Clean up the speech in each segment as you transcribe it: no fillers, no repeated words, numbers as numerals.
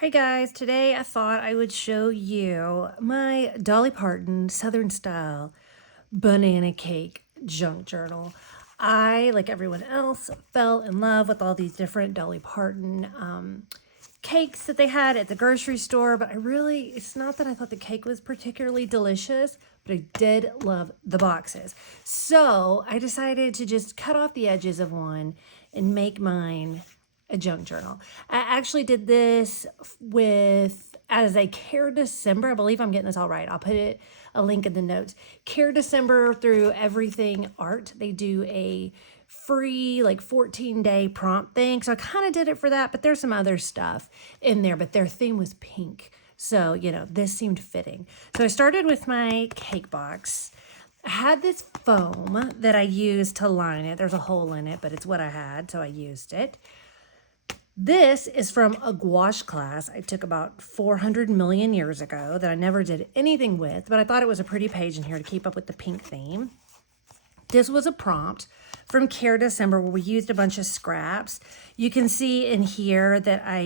Hey guys, today I thought I would show you my Dolly Parton Southern Style banana cake junk journal. I, like everyone else, fell in love with all these different Dolly Parton cakes that they had at the grocery store, but it's not that I thought the cake was particularly delicious, but I did love the boxes. So I decided to just cut off the edges of one and make mine a junk journal. I actually did this with as a Care December. I believe I'm getting this all right. I'll put a link in the notes. Care December through Everything Art. They do a free like 14-day prompt thing. So I kind of did it for that, but there's some other stuff in there, but their theme was pink. So, this seemed fitting. So I started with my cake box. I had this foam that I used to line it. There's a hole in it, but it's what I had, so I used it. This is from a gouache class I took about 400 million years ago that I never did anything with, but I thought it was a pretty page in here to keep up with the pink theme. This was a prompt from Care December where we used a bunch of scraps. You can see in here that I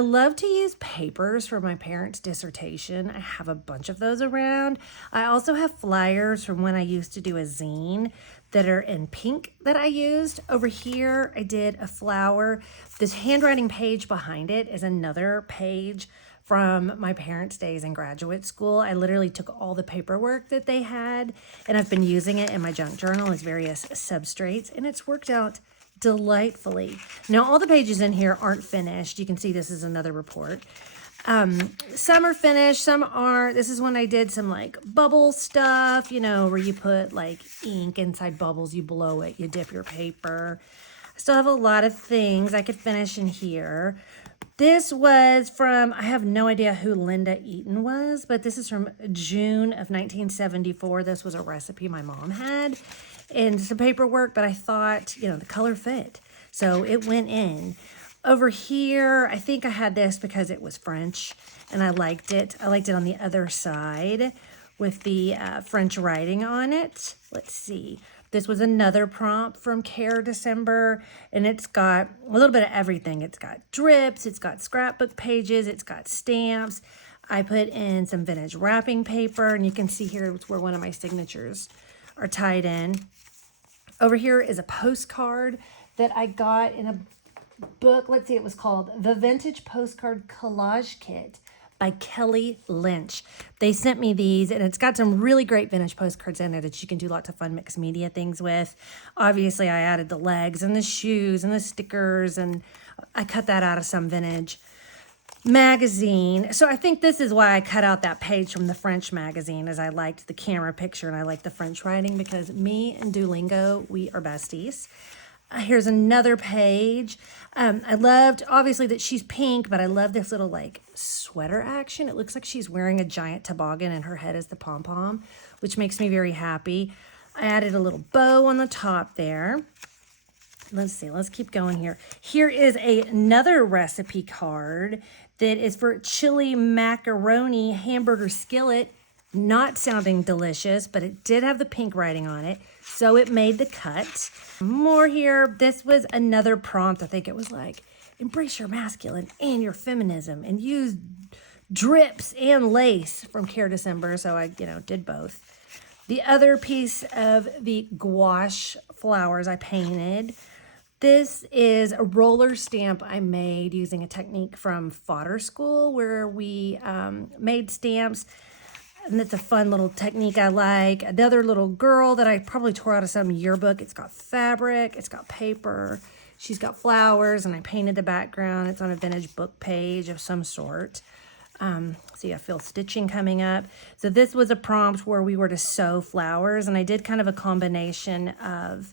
love to use papers for my parents' dissertation. I have a bunch of those around. I also have flyers from when I used to do a zine that are in pink that I used. Over here, I did a flower. This handwriting page behind it is another page from my parents' days in graduate school. I literally took all the paperwork that they had, and I've been using it in my junk journal as various substrates, and it's worked out delightfully. Now, all the pages in here aren't finished. You can see this is another report. Some are finished, some aren't. This is when I did some like bubble stuff, where you put like ink inside bubbles, you blow it, you dip your paper. I still have a lot of things I could finish in here. This was from, I have no idea who Linda Eaton was, but this is from June of 1974. This was a recipe my mom had and some paperwork, but I thought, the color fit. So it went in. Over here, I think I had this because it was French and I liked it. I liked it on the other side with the French writing on it. Let's see. This was another prompt from Care December, and it's got a little bit of everything. It's got drips, it's got scrapbook pages, it's got stamps. I put in some vintage wrapping paper, and you can see here it's where one of my signatures are tied in. Over here is a postcard that I got in a book. Let's see, it was called The Vintage Postcard Collage Kit by Kelly Lynch. They sent me these, and it's got some really great vintage postcards in it that you can do lots of fun mixed media things with. Obviously, I added the legs and the shoes and the stickers, and I cut that out of some vintage magazine. So I think this is why I cut out that page from the French magazine, as I liked the camera picture and I liked the French writing, because me and Duolingo, we are besties. Here's another page. I loved, obviously, that she's pink, but I love this little, like, sweater action. It looks like she's wearing a giant toboggan and her head is the pom-pom, which makes me very happy. I added a little bow on the top there. Let's see. Let's keep going here. Here is another recipe card that is for chili macaroni hamburger skillet. Not sounding delicious, but it did have the pink writing on it, so it made the cut. More here. This was another prompt. I think it was like, embrace your masculine and your feminism and use drips and lace from Care December, so I, did both. The other piece of the gouache flowers I painted. This is a roller stamp I made using a technique from Fodder School where we made stamps. And it's a fun little technique I like. Another little girl that I probably tore out of some yearbook. It's got fabric, it's got paper, she's got flowers, and I painted the background. It's on a vintage book page of some sort. See, I feel stitching coming up. So this was a prompt where we were to sew flowers, and I did kind of a combination of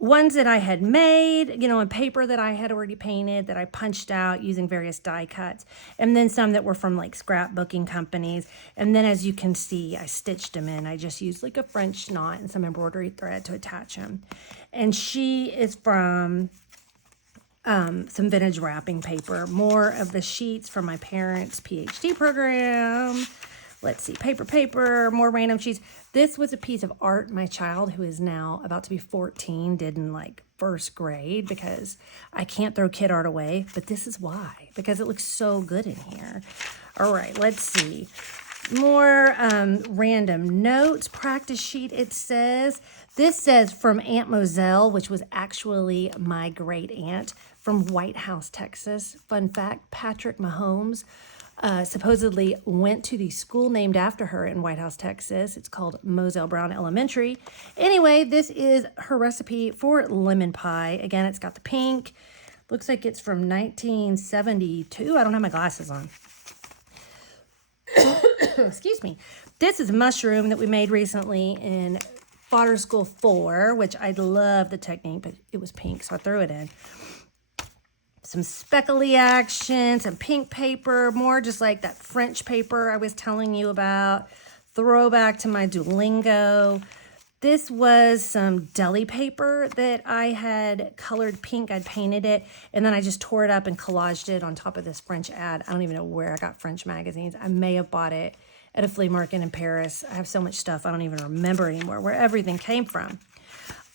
ones that I had made, in paper that I had already painted that I punched out using various die cuts, and then some that were from like scrapbooking companies. And then, as you can see, I stitched them in. I just used like a French knot and some embroidery thread to attach them. And she is from some vintage wrapping paper, more of the sheets from my parents' PhD program. Let's see, paper, more random sheets. This was a piece of art my child, who is now about to be 14, did in like first grade, because I can't throw kid art away, but this is why, because it looks so good in here. All right, let's see. More random notes, practice sheet, it says. This says from Aunt Moselle, which was actually my great aunt from White House, Texas. Fun fact, Patrick Mahomes supposedly went to the school named after her in White House, Texas. It's called Moselle Brown Elementary. Anyway, this is her recipe for lemon pie. Again, it's got the pink. Looks like it's from 1972. I don't have my glasses on. Excuse me. This is mushroom that we made recently in Fodder School 4, which I love the technique, but it was pink, so I threw it in. Some speckly action, some pink paper, more just like that French paper I was telling you about. Throwback to my Duolingo. This was some deli paper that I had colored pink. I'd painted it, and then I just tore it up and collaged it on top of this French ad. I don't even know where I got French magazines. I may have bought it at a flea market in Paris. I have so much stuff, I don't even remember anymore where everything came from.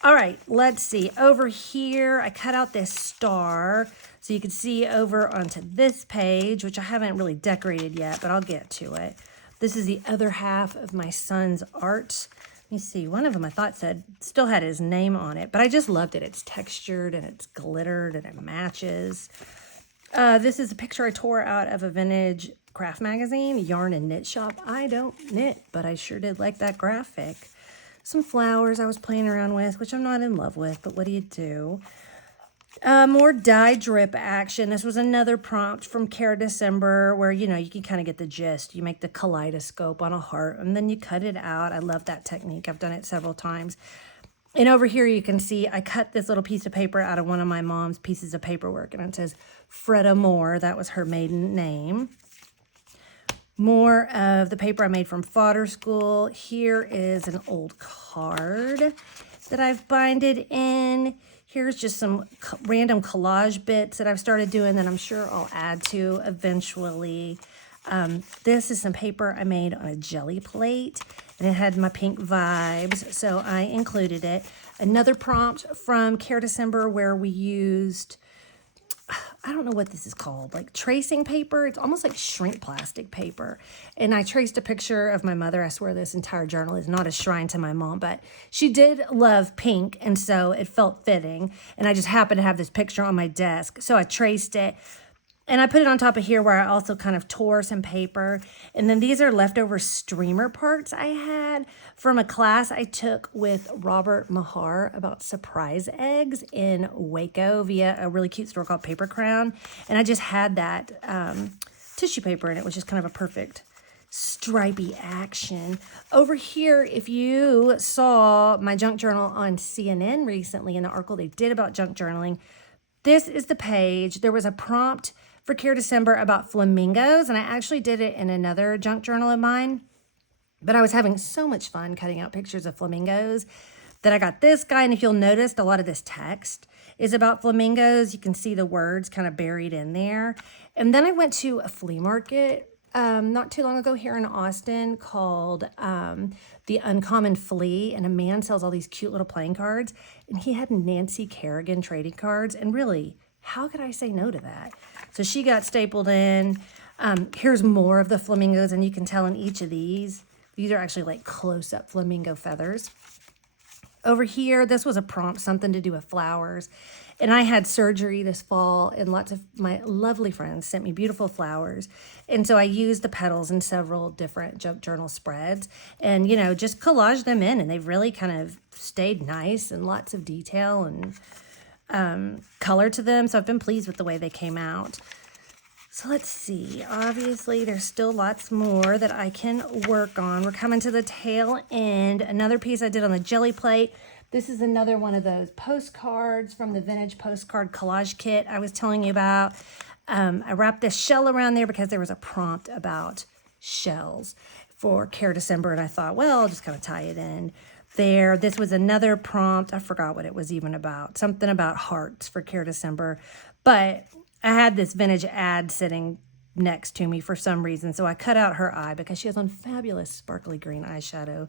All right, let's see. Over here, I cut out this star so you can see over onto this page, which I haven't really decorated yet, but I'll get to it. This is the other half of my son's art. Let me see. One of them I thought still had his name on it, but I just loved it. It's textured and it's glittered and it matches. This is a picture I tore out of a vintage craft magazine, Yarn and Knit Shop. I don't knit, but I sure did like that graphic. Some flowers I was playing around with, which I'm not in love with, but what do you do? More die drip action. This was another prompt from Care December where, you know, you can kind of get the gist. You make the kaleidoscope on a heart and then you cut it out. I love that technique. I've done it several times. And over here you can see I cut this little piece of paper out of one of my mom's pieces of paperwork, and it says Freda Moore. That was her maiden name. More of the paper I made from Fodder School. Here is an old card that I've binded in. Here's just some random collage bits that I've started doing that I'm sure I'll add to eventually. This is some paper I made on a jelly plate, and it had my pink vibes, so I included it. Another prompt from Care December where we used, I don't know what this is called, like tracing paper. It's almost like shrink plastic paper. And I traced a picture of my mother. I swear this entire journal is not a shrine to my mom, but she did love pink, and so it felt fitting. And I just happened to have this picture on my desk, so I traced it. And I put it on top of here where I also kind of tore some paper. And then these are leftover streamer parts I had from a class I took with Robert Mahar about surprise eggs in Waco via a really cute store called Paper Crown. And I just had that tissue paper in it, which is kind of a perfect stripy action. Over here, if you saw my junk journal on CNN recently in the article they did about junk journaling, this is the page. There was a prompt for Care December about flamingos, and I actually did it in another junk journal of mine, but I was having so much fun cutting out pictures of flamingos that I got this guy. And if you'll notice, a lot of this text is about flamingos. You can see the words kind of buried in there. And then I went to a flea market not too long ago here in Austin called The Uncommon Flea, and a man sells all these cute little playing cards, and he had Nancy Kerrigan trading cards, and really, how could I say no to that? So she got stapled in. Here's more of the flamingos, and you can tell in each of these are actually like close-up flamingo feathers. Over here, this was a prompt, something to do with flowers. And I had surgery this fall, and lots of my lovely friends sent me beautiful flowers. And so I used the petals in several different junk journal spreads and, you know, just collaged them in. And they've really kind of stayed nice and lots of detail and color to them. So I've been pleased with the way they came out. So let's see. Obviously, there's still lots more that I can work on. We're coming to the tail end. Another piece I did on the jelly plate. This is another one of those postcards from the vintage postcard collage kit I was telling you about. I wrapped this shell around there because there was a prompt about shells for Care December, and I thought, well, I'll just kind of tie it in there. This was another prompt. I forgot what it was even about. Something about hearts for Care December. But I had this vintage ad sitting next to me for some reason. So I cut out her eye because she has on fabulous sparkly green eyeshadow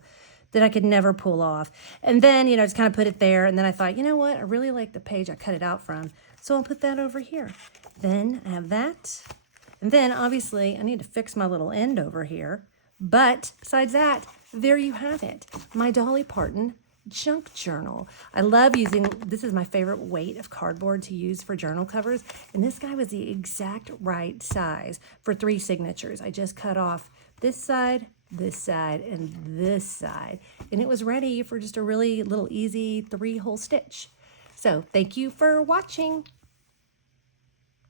that I could never pull off. And then, just kind of put it there. And then I thought, you know what? I really like the page I cut it out from. So I'll put that over here. Then I have that. And then obviously I need to fix my little end over here. But besides that, there you have it. My Dolly Parton junk journal. I love using, this is my favorite weight of cardboard to use for journal covers. And this guy was the exact right size for 3 signatures. I just cut off this side, and this side. And it was ready for just a really little easy 3-hole stitch. So thank you for watching.